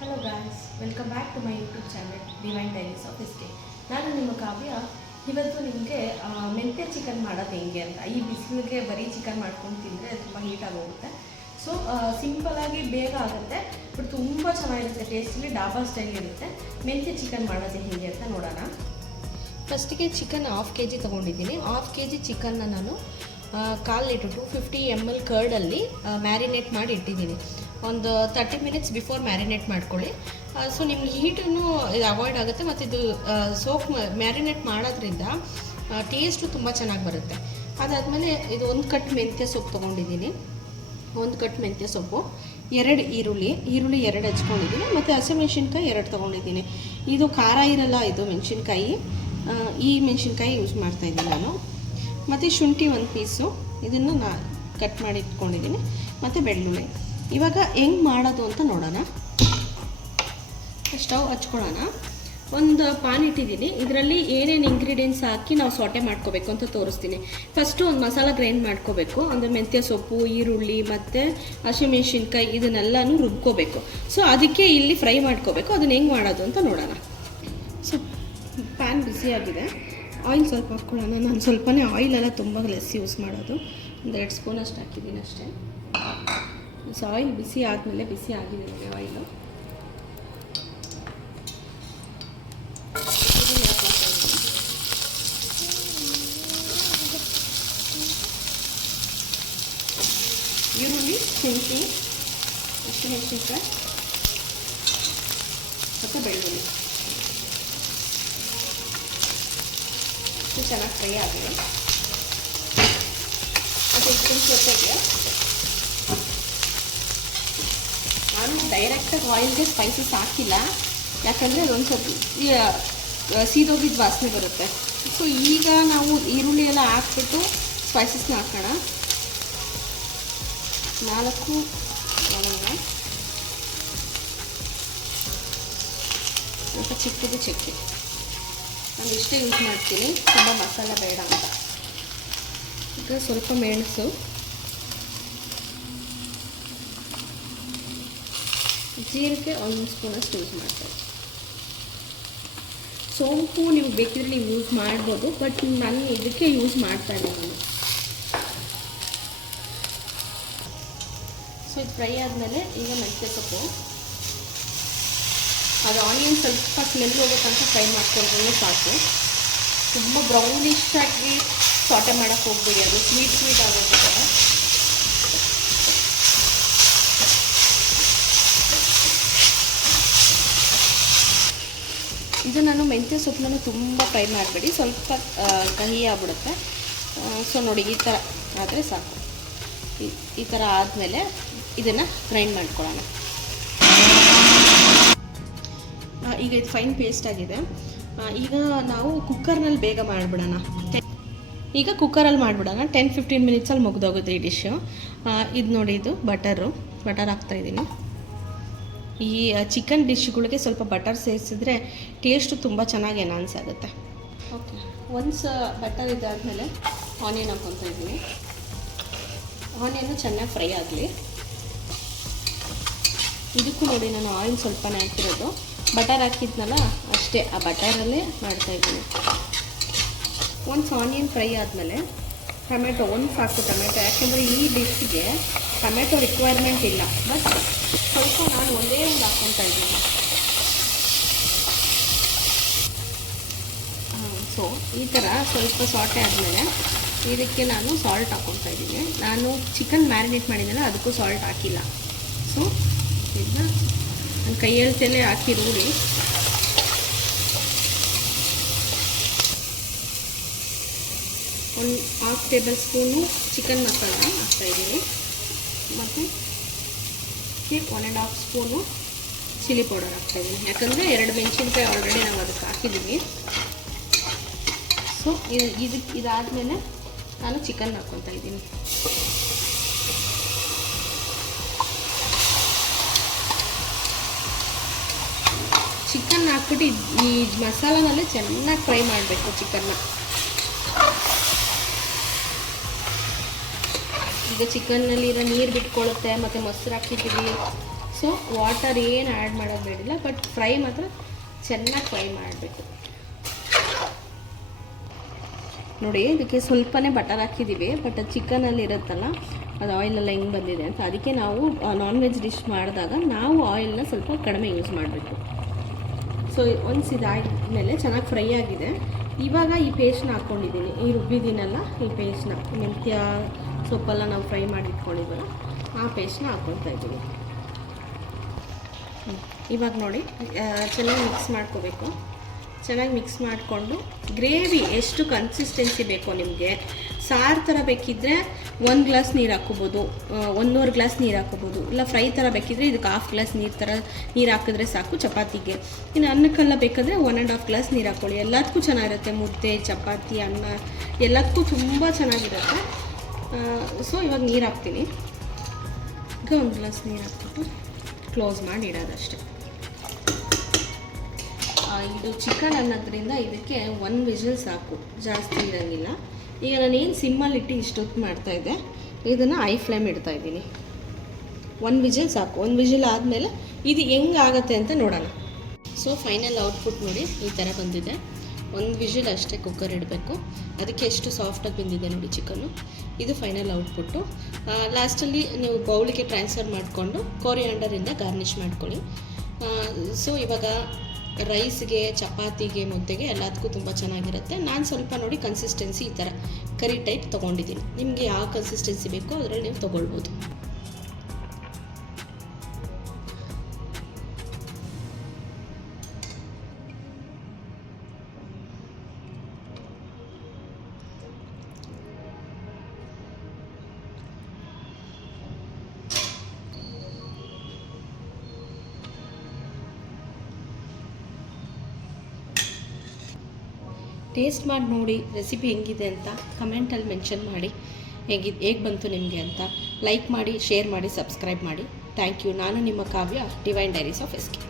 Hello guys, welcome back to my YouTube channel Divine Diaries of SK. ನಾನು ನಿಮ್ಮ ಕಾವ್ಯ. ಇವತ್ತು ನಿಮಗೆ ಮೆಂತ್ಯ ಚಿಕನ್ ಮಾಡೋದು ಹೆಂಗೆ ಅಂತ. ಈ ಬಿಸಿಲಿಗೆ ಬರೀ ಚಿಕನ್ ಮಾಡ್ಕೊಂಡು ತಿಂದರೆ ತುಂಬ ಹೀಟಾಗಿ ಹೋಗುತ್ತೆ. ಸೊ ಸಿಂಪಲಾಗಿ ಬೇಗ ಆಗುತ್ತೆ, ಬಟ್ ತುಂಬ ಚೆನ್ನಾಗಿರುತ್ತೆ. ಟೇಸ್ಟಲ್ಲಿ ಡಾಬಾ ಸ್ಟೈಲ್ ಇರುತ್ತೆ. ಮೆಂತ್ಯ ಚಿಕನ್ ಮಾಡೋದು ಹೇಗೆ ಅಂತ ನೋಡೋಣ. ಫಸ್ಟಿಗೆ ಚಿಕನ್ 1/2 kg ತೊಗೊಂಡಿದ್ದೀನಿ. 1/2 kg ಚಿಕನ್ನ ನಾನು 1/4 ಲೀಟ್ರ್ 250 ml ಕರ್ಡಲ್ಲಿ ಮ್ಯಾರಿನೇಟ್ ಮಾಡಿ ಇಟ್ಟಿದ್ದೀನಿ. ಒಂದು 30 ಮಿನಿಟ್ಸ್ ಬಿಫೋರ್ ಮ್ಯಾರಿನೇಟ್ ಮಾಡ್ಕೊಳ್ಳಿ. ಸೊ ನಿಮ್ಗೆ ಹೀಟನ್ನು ಇದು ಅವಾಯ್ಡ್ ಆಗುತ್ತೆ, ಮತ್ತು ಇದು ಸೋಪ್ ಮ್ಯಾರಿನೇಟ್ ಮಾಡೋದ್ರಿಂದ ಟೇಸ್ಟು ತುಂಬ ಚೆನ್ನಾಗಿ ಬರುತ್ತೆ. ಅದಾದಮೇಲೆ ಇದು 1 ಕಟ್ ಮೆಂತ್ಯ ಸೊಪ್ಪು ತೊಗೊಂಡಿದ್ದೀನಿ. 1 ಕಟ್ ಮೆಂತ್ಯ ಸೊಪ್ಪು, 2 ಈರುಳ್ಳಿ 2 ಹಚ್ಕೊಂಡಿದ್ದೀನಿ, ಮತ್ತು ಹಸಿಮೆಣ್ಸಿನ್ಕಾಯಿ 2 ತೊಗೊಂಡಿದ್ದೀನಿ. ಇದು ಖಾರ ಇರಲ್ಲ, ಇದು ಮೆಣಸಿನ್ಕಾಯಿ. ಈ ಮೆಣಸಿನ್ಕಾಯಿ ಯೂಸ್ ಮಾಡ್ತಾಯಿದ್ದೀನಿ ನಾನು. ಮತ್ತು ಶುಂಠಿ 1 ಪೀಸು, ಇದನ್ನು ಕಟ್ ಮಾಡಿ ಇಟ್ಕೊಂಡಿದ್ದೀನಿ, ಮತ್ತು ಬೆಳ್ಳುಳ್ಳಿ. ಇವಾಗ ಹೆಂಗೆ ಮಾಡೋದು ಅಂತ ನೋಡೋಣ. ಸ್ಟವ್ ಹಚ್ಕೊಳ್ಳೋಣ. ಒಂದು ಪಾನ್ ಇಟ್ಟಿದ್ದೀನಿ. ಇದರಲ್ಲಿ ಏನೇನು ಇಂಗ್ರೀಡಿಯೆಂಟ್ಸ್ ಹಾಕಿ ನಾವು ಸೌಟೆ ಮಾಡ್ಕೋಬೇಕು ಅಂತ ತೋರಿಸ್ತೀನಿ. ಫಸ್ಟು ಒಂದು ಮಸಾಲ ಗ್ರೈಂಡ್ ಮಾಡ್ಕೋಬೇಕು. ಅಂದರೆ ಮೆಂತ್ಯ ಸೊಪ್ಪು, ಈರುಳ್ಳಿ ಮತ್ತು ಹಸಿಮೆಣ್ಸಿನ್ಕಾಯಿ ಇದನ್ನೆಲ್ಲನೂ ರುಬ್ಕೋಬೇಕು. ಸೊ ಅದಕ್ಕೆ ಇಲ್ಲಿ ಫ್ರೈ ಮಾಡ್ಕೋಬೇಕು. ಅದನ್ನು ಹೆಂಗೆ ಮಾಡೋದು ಅಂತ ನೋಡೋಣ. So PAN ಬಿಸಿಯಾಗಿದೆ. ಆಯಿಲ್ ಸ್ವಲ್ಪ ಹಾಕ್ಕೊಳ್ಳೋಣ. ನಾನು ಸ್ವಲ್ಪನೇ ಆಯಿಲೆಲ್ಲ ತುಂಬ ಲೆಸ್ ಯೂಸ್ ಮಾಡೋದು. ಒಂದು 2 ಸ್ಪೂನ್ ಅಷ್ಟು ಹಾಕಿದ್ದೀನಿ ಅಷ್ಟೇ. ಸೊ ಆಯಿಲ್ ಬಿಸಿ ಆದಮೇಲೆ, ಬಿಸಿ ಆಗಿದೆ ಆಯಿಲು. ಈರುಳ್ಳಿ, ಶುಂಠಿ, ಹಸಿಮೆಣಸಿನ್ಕಾಯಿ ಮತ್ತು ಬೆಳ್ಳುಳ್ಳಿ ಚೆನ್ನಾಗಿ ಫ್ರೈ ಆಗಿದೆ. ಮತ್ತು ಇದರ ಜೊತೆಗೆ ನಾನು ಡೈರೆಕ್ಟಾಗಿ ಆಯಿಲ್ಗೆ ಸ್ಪೈಸಸ್ ಹಾಕಿಲ್ಲ, ಯಾಕಂದರೆ ಅದೊಂದು ಸ್ವಲ್ಪ ಸೀದೋಗಿದ್ದು ವಾಸನೆ ಬರುತ್ತೆ. ಸೊ ಈಗ ನಾವು ಈರುಳ್ಳಿ ಎಲ್ಲ ಹಾಕ್ಬಿಟ್ಟು ಸ್ಪೈಸಸ್ನ ಹಾಕೋಣ. 4 ಲವಂಗ, ಸ್ವಲ್ಪ ಚಿಕ್ಕದು ಚಕ್ಕೆ. ನಾನು ಇಷ್ಟೇ ಯೂಸ್ ಮಾಡ್ತೀನಿ, ತುಂಬ ಮಸಾಲೆ ಬೇಡ ಅಂತ. ಈಗ ಸ್ವಲ್ಪ ಮೆಣಸು, ಜೀರಿಗೆ 1 ಸ್ಪೂನಷ್ಟು ಯೂಸ್ ಮಾಡ್ತಾರೆ. ಸೋಂಪು ನೀವು ಬೇಕಿದ್ರೆ ನೀವು ಯೂಸ್ ಮಾಡ್ಬೋದು, ಬಟ್ ನಾನು ಇದಕ್ಕೆ ಯೂಸ್ ಮಾಡ್ತಾಯಿದ್ದೆ ನಾನು. ಸೊ ಇದು ಫ್ರೈ ಆದಮೇಲೆ ಈಗ ಮೆಂತ್ಯ ಸೊಪ್ಪು, ಅದು ಆನಿಯನ್ ಸ್ವಲ್ಪ ಸ್ಮೆಲ್ ಹೋಗೋಕ್ಕಂತ ಫ್ರೈ ಮಾಡ್ಕೊಂಡ್ರೆ ಸಾಕು. ತುಂಬ ಬ್ರೌನಿಶ್ ಆಗಿ ಸಾಟೆ ಮಾಡೋಕ್ಕೆ ಹೋಗ್ಬೇಡಿ, ಅದು ಸ್ವೀಟ್ ಆಗೋಗ್ಬಿಟ್ಟೆ. ಇದು ನಾನು ಮೆಂತ್ಯ ಸೊಪ್ಪನ್ನು ತುಂಬ ಫ್ರೈ ಮಾಡಬೇಡಿ, ಸ್ವಲ್ಪ ಕಹಿ ಆಗ್ಬಿಡುತ್ತೆ. ಸೊ ನೋಡಿ, ಈ ಥರ ಆದರೆ ಸಾಕು. ಈ ಥರ ಆದಮೇಲೆ ಇದನ್ನು ಗ್ರೈಂಡ್ ಮಾಡ್ಕೊಳ್ಳೋಣ. ಈಗ ಇದು ಫೈನ್ ಪೇಸ್ಟ್ ಆಗಿದೆ. ಈಗ ನಾವು ಕುಕ್ಕರ್ನಲ್ಲಿ ಬೇಗ ಮಾಡಿಬಿಡೋಣ. ಈಗ ಕುಕ್ಕರಲ್ಲಿ ಮಾಡಿಬಿಡೋಣ. 10-15 ಮಿನಿಟ್ಸಲ್ಲಿ ಮುಗಿದೋಗುತ್ತೆ ಈ ಡಿಶ್ಶು. ಇದು ನೋಡಿ, ಇದು ಬಟರ್ ಹಾಕ್ತಾಯಿದ್ದೀನಿ. ಈ ಚಿಕನ್ ಡಿಶ್ಗಳಿಗೆ ಸ್ವಲ್ಪ ಬಟರ್ ಸೇರಿಸಿದ್ರೆ ಟೇಸ್ಟು ತುಂಬ ಚೆನ್ನಾಗಿ ಎನ್ಹಾನ್ಸ್ ಆಗುತ್ತೆ. ಓಕೆ, ಒನ್ಸ್ ಬಟರ್ ಇದಾದಮೇಲೆ ಆನಿಯನ್ ಹಾಕ್ಕೊತಾ ಇದ್ದೀನಿ. ಆನಿಯನ್ನು ಚೆನ್ನಾಗಿ ಫ್ರೈ ಆಗಲಿ. ಇದಕ್ಕೂ ನೋಡಿ, ನಾನು ಆಯಿಲ್ ಸ್ವಲ್ಪನೇ ಹಾಕಿರೋದು. ಬಟರ್ ಹಾಕಿದ್ನಲ್ಲ ಅಷ್ಟೇ, ಆ ಬಟರಲ್ಲೇ ಮಾಡ್ತಾಯಿದ್ದೀನಿ. ಒನ್ಸ್ ಆನಿಯನ್ ಫ್ರೈ ಆದಮೇಲೆ ಟೊಮೆಟೊ 1 ಸಾಕು. ಟೊಮೆಟೊ ಯಾಕೆಂದರೆ ಈ ಡಿಶ್ಗೆ ಟೊಮೆಟೊ ರಿಕ್ವೈರ್ಮೆಂಟ್ ಇಲ್ಲ, ಬಟ್ ಸ್ವಲ್ಪ ನಾನು ಒಂದೇ ಒಂದು ಹಾಕ್ಕೊತಾ ಇದ್ದೀನಿ. ಸೊ ಈ ಥರ ಸ್ವಲ್ಪ ಸಾಟೆ ಆದಮೇಲೆ ಇದಕ್ಕೆ ನಾನು ಸಾಲ್ಟ್ ಹಾಕ್ಕೊತಾ ಇದ್ದೀನಿ. ನಾನು ಚಿಕನ್ ಮ್ಯಾರಿನೇಟ್ ಮಾಡಿದ್ದೆನಲ್ಲ, ಅದಕ್ಕೂ ಸಾಲ್ಟ್ ಹಾಕಿಲ್ಲ. ಸೊ ಇದನ್ನ ನನ್ನ ಕೈಯಲ್ತಲೇ ಹಾಕಿ ರೂಢಿ. ಒಂದು 1/2 ಟೇಬಲ್ ಸ್ಪೂನು ಚಿಕನ್ ಮಸಾಲ ಹಾಕ್ತಾಯಿದ್ದೀನಿ, ಮತ್ತು 1.5 ಸ್ಪೂನು ಚಿಲ್ಲಿ ಪೌಡರ್ ಹಾಕ್ತಾಯಿದ್ದೀನಿ. ಯಾಕಂದರೆ 2 ಮೆಣಸಿನ್ಕಾಯಿ ಆಲ್ರೆಡಿ ನಾವು ಅದಕ್ಕೆ ಹಾಕಿದ್ದೀವಿ. ಸೊ ಇದಾದಮೇಲೆ ನಾನು ಚಿಕನ್ ಹಾಕ್ಕೊತಾ ಇದ್ದೀನಿ. ಚಿಕನ್ ಹಾಕ್ಬಿಟ್ಟು ಈ ಮಸಾಲನಲ್ಲೇ ಚೆನ್ನಾಗಿ ಫ್ರೈ ಮಾಡಬೇಕು ಚಿಕನ್ನ. ಈಗ ಚಿಕನ್ನಲ್ಲಿರೋ ನೀರು ಬಿಟ್ಕೊಳ್ಳುತ್ತೆ, ಮತ್ತು ಮೊಸರು ಹಾಕಿದ್ದೀವಿ. ಸೊ ವಾಟರ್ ಏನು ಆ್ಯಡ್ ಮಾಡೋದು ಬೇಡಿಲ್ಲ, ಬಟ್ ಫ್ರೈ ಮಾತ್ರ ಚೆನ್ನಾಗಿ ಫ್ರೈ ಮಾಡಬೇಕು. ನೋಡಿ ಇದಕ್ಕೆ ಸ್ವಲ್ಪನೇ ಬಟರ್ ಹಾಕಿದ್ದೀವಿ, ಬಟ್ ಚಿಕನಲ್ಲಿ ಇರುತ್ತಲ್ಲ ಅದು ಆಯಿಲೆಲ್ಲ ಹೆಂಗೆ ಬಂದಿದೆ ಅಂತ. ಅದಕ್ಕೆ ನಾವು ನಾನ್ ವೆಜ್ ಡಿಶ್ ಮಾಡಿದಾಗ ನಾವು ಆಯಿಲ್ನ ಸ್ವಲ್ಪ ಕಡಿಮೆ ಯೂಸ್ ಮಾಡಬೇಕು. ಸೊ ಒನ್ಸ್ ಇದಾದ್ಮೇಲೆ ಚೆನ್ನಾಗಿ ಫ್ರೈ ಆಗಿದೆ. ಇವಾಗ ಈ ಪೇಸ್ಟ್ನ ಹಾಕ್ಕೊಂಡಿದ್ದೀನಿ, ಈ ರುಬ್ಬಿದ್ದೀನಲ್ಲ ಈ ಪೇಸ್ಟ್ನ, ಮೆಂತ್ಯ ಸೊಪ್ಪೆಲ್ಲ ನಾವು ಫ್ರೈ ಮಾಡಿ ಇಟ್ಕೊಂಡಿದ್ವಲ್ಲ ಆ ಪೇಸ್ಟ್ನ ಹಾಕ್ಕೊಳ್ತಾ ಇದ್ದೀನಿ. ಇವಾಗ ನೋಡಿ ಚೆನ್ನಾಗಿ ಮಿಕ್ಸ್ ಮಾಡ್ಕೋಬೇಕು. ಚೆನ್ನಾಗಿ ಮಿಕ್ಸ್ ಮಾಡಿಕೊಂಡು ಗ್ರೇವಿ ಎಷ್ಟು ಕನ್ಸಿಸ್ಟೆನ್ಸಿ ಬೇಕೋ ನಿಮಗೆ, ಸಾರು ಥರ ಬೇಕಿದ್ದರೆ 1 ಗ್ಲಾಸ್ ನೀರು ಹಾಕ್ಕೋಬೋದು, 1.25 ಗ್ಲಾಸ್ ನೀರು ಹಾಕ್ಕೋಬೋದು. ಇಲ್ಲ ಫ್ರೈ ಥರ ಬೇಕಿದ್ರೆ ಇದಕ್ಕೆ 1/2 ಗ್ಲಾಸ್ ನೀರು ಹಾಕಿದ್ರೆ ಸಾಕು ಚಪಾತಿಗೆ. ಇನ್ನು ಅನ್ನಕ್ಕೆಲ್ಲ ಬೇಕಾದರೆ 1.5 ಗ್ಲಾಸ್ ನೀರು ಹಾಕ್ಕೊಳ್ಳಿ. ಎಲ್ಲದಕ್ಕೂ ಚೆನ್ನಾಗಿರುತ್ತೆ, ಮುದ್ದೆ, ಚಪಾತಿ, ಅನ್ನ ಎಲ್ಲದಕ್ಕೂ ತುಂಬ ಚೆನ್ನಾಗಿರುತ್ತೆ. ಸೊ ಇವಾಗ ನೀರು ಹಾಕ್ತೀನಿ. ಈಗ 1 ಗ್ಲಾಸ್ ನೀರು ಹಾಕ್ಬಿಟ್ಟು ಕ್ಲೋಸ್ ಮಾಡಿ ಇಡೋದಷ್ಟೇ. ಇದು ಚಿಕನ್ ಅನ್ನೋದ್ರಿಂದ ಇದಕ್ಕೆ 1 ವಿಷಲ್ ಸಾಕು, ಜಾಸ್ತಿ ಇರೋಂಗಿಲ್ಲ. ಈಗ ನಾನೇನು ಸಿಮ್ಮಲ್ಲಿಟ್ಟು ಇಷ್ಟೊತ್ತು ಮಾಡ್ತಾಯಿದ್ದೆ, ಇದನ್ನು ಐ ಫ್ಲೇಮ್ ಇಡ್ತಾಯಿದ್ದೀನಿ. 1 ವಿಷಲ್ ಸಾಕು. 1 ವಿಷಲ್ ಆದಮೇಲೆ ಇದು ಹೆಂಗಾಗತ್ತೆ ಅಂತ ನೋಡೋಣ. ಸೊ ಫೈನಲ್ ಔಟ್ಪುಟ್ ನೋಡಿ ಈ ಥರ ಬಂದಿದೆ. 1 ವಿಷಲ್ ಅಷ್ಟೇ ಕುಕ್ಕರ್ ಇಡಬೇಕು, ಅದಕ್ಕೆ ಎಷ್ಟು ಸಾಫ್ಟಾಗಿ ಬಂದಿದೆ ನೋಡಿ ಚಿಕನ್ನು. ಇದು ಫೈನಲ್ ಔಟ್ಪುಟ್ಟು. ಲಾಸ್ಟಲ್ಲಿ ನೀವು ಬೌಲಿಗೆ ಟ್ರಾನ್ಸ್ಫರ್ ಮಾಡಿಕೊಂಡು ಕೋರಿಯಾಂಡರಿಂದ ಗಾರ್ನಿಷ್ ಮಾಡ್ಕೊಳ್ಳಿ. ಸೊ ಇವಾಗ ರೈಸ್ಗೆ, ಚಪಾತಿಗೆ, ಮುದ್ದೆಗೆ ಎಲ್ಲದಕ್ಕೂ ತುಂಬ ಚೆನ್ನಾಗಿರುತ್ತೆ. ನಾನು ಸ್ವಲ್ಪ ನೋಡಿ ಕನ್ಸಿಸ್ಟೆನ್ಸಿ ಈ ಥರ ಕರಿ ಟೈಪ್ ತೊಗೊಂಡಿದ್ದೀನಿ. ನಿಮಗೆ ಯಾವ ಕನ್ಸಿಸ್ಟೆನ್ಸಿ ಬೇಕೋ ಅದರಲ್ಲಿ ನೀವು ತೊಗೊಳ್ಬೋದು. ಟೇಸ್ಟ್ ಮಾಡಿ ನೋಡಿ ರೆಸಿಪಿ ಹೆಂಗಿದೆ ಅಂತ ಕಮೆಂಟಲ್ಲಿ ಮೆನ್ಷನ್ ಮಾಡಿ, ಹೇಗೆ ಬಂತು ನಿಮಗೆ ಅಂತ. ಲೈಕ್ ಮಾಡಿ, ಶೇರ್ ಮಾಡಿ, ಸಬ್ಸ್ಕ್ರೈಬ್ ಮಾಡಿ. Thank you. ನಾನು ನಿಮ್ಮ Kavya, Divine Diaries of S K.